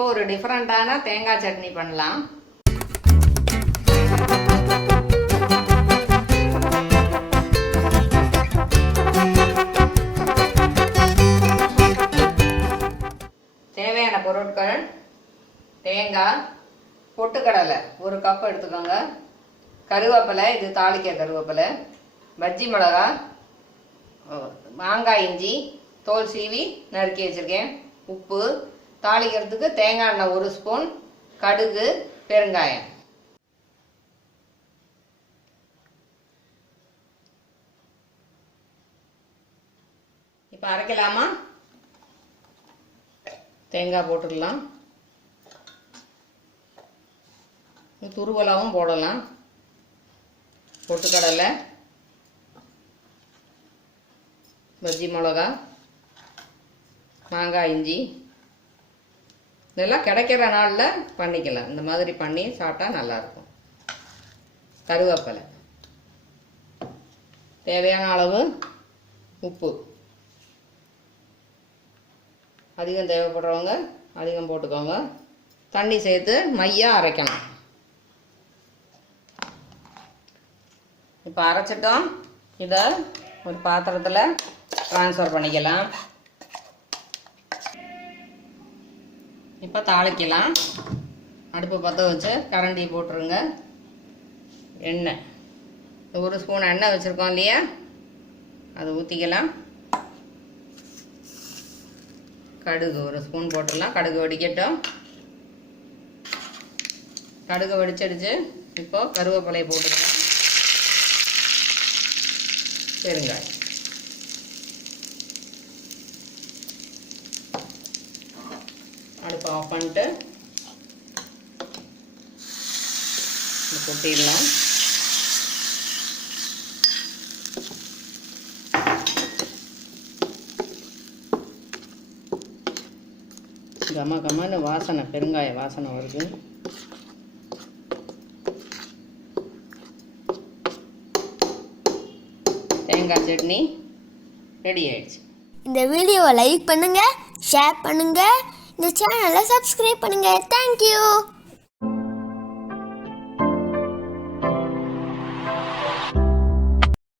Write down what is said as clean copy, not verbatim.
இப்போ ஒரு டிஃபரெண்டான தேங்காய் சட்னி பண்ணலாம். தேவையான பொருட்கள்: தேங்காய், பொட்டுக்கடலை 1 கப் எடுத்துக்கோங்க, கருவேப்பிலை, இது தாளிக்க கருவேப்பிலை, பஜ்ஜி மிளகா, மாங்காய், இஞ்சி தோல் சீவி நறுக்கி வச்சுருக்கேன், உப்பு, தாளிக்கிறதுக்கு தேங்காய் எண்ணெய் 1 ஸ்பூன், கடுகு, பெருங்காயம். இப்போ அரைக்கலாமா? தேங்காய் போட்டுடலாம். துருவலாவும் போடலாம். பொட்டுக்கடலை, பஜ்ஜி மிளகா, மாங்காய், இஞ்சி இதெல்லாம் கிடைக்கிற நாளில் பண்ணிக்கலாம். இந்த மாதிரி பண்ணி சாப்பிட்டா நல்லாயிருக்கும். கருவேப்பிலை, தேவையான அளவு உப்பு, அதிகம் தேவைப்படுறவங்க அதிகம் போட்டுக்கோங்க. தண்ணி சேர்த்து மையாக அரைக்கணும். இப்போ அரைச்சிட்டோம். இதை ஒரு பாத்திரத்தில் ட்ரான்ஸ்ஃபர் பண்ணிக்கலாம். இப்போ தாளிக்கலாம். அடுப்பு பற்ற வச்சு கரண்டி போட்டுருங்க. எண்ணெய் 1 ஸ்பூன் எண்ணெய் வச்சுருக்கோம் இல்லையா, அதை ஊற்றிக்கலாம். கடுகு 1 ஸ்பூன் போட்டுடலாம். கடுகு வெடிக்கட்டும். கடுகு வெடிச்சிடுச்சு. இப்போ கருவேப்பிலையை போட்டுக்கலாம். பெருங்காயம், அடுப்பு ஆஃப் பண்ணிட்டு கொட்டிடலாம். கமகமான வாசனை, பெருங்காய வாசனை வருது. தேங்காய் சட்னி ரெடி ஆயிடுச்சு. இந்த வீடியோவை லைக் பண்ணுங்க, ஷேர் பண்ணுங்க, இந்த சேனலை சப்ஸ்கிரைப் பண்ணுங்க. தேங்க்யூ.